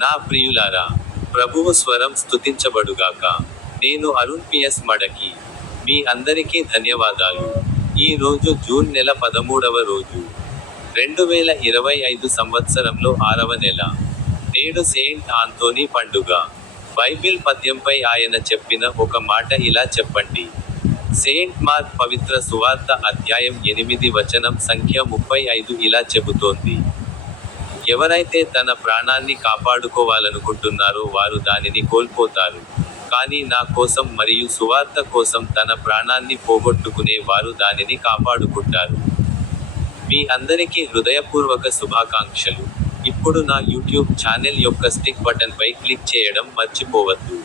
నా ప్రియులారా ప్రభువు స్వరం స్తుతించబడుగాక. నేను అరుణ్ పిఎస్ మడకి. మీ అందరికీ ధన్యవాదాలు. ఈ రోజు జూన్ నెల పదమూడవ రోజు. రెండు వేల ఇరవై ఐదు సంవత్సరంలో ఆరవ నెల. నేడు సెయింట్ ఆంతోనీ పండుగ. బైబిల్ పద్యంపై ఆయన చెప్పిన ఒక మాట ఇలా చెప్పండి. సెయింట్ మార్క్ పవిత్ర సువార్త అధ్యాయం ఎనిమిది వచనం సంఖ్య ముప్పై ఐదు ఇలా చెబుతోంది. ఎవరైతే తన ప్రాణాన్ని కాపాడుకోవాలనుకుంటున్నారో వారు దానిని కోల్పోతారు. కానీ నా కోసం మరియు సువార్త కోసం తన ప్రాణాన్ని పోగొట్టుకునే వారు దానిని కాపాడుకుంటారు. మీ అందరికీ హృదయపూర్వక శుభాకాంక్షలు. ఇప్పుడు నా యూట్యూబ్ ఛానల్ యొక్క స్టిక్ బటన్పై క్లిక్ చేయడం మర్చిపోవద్దు.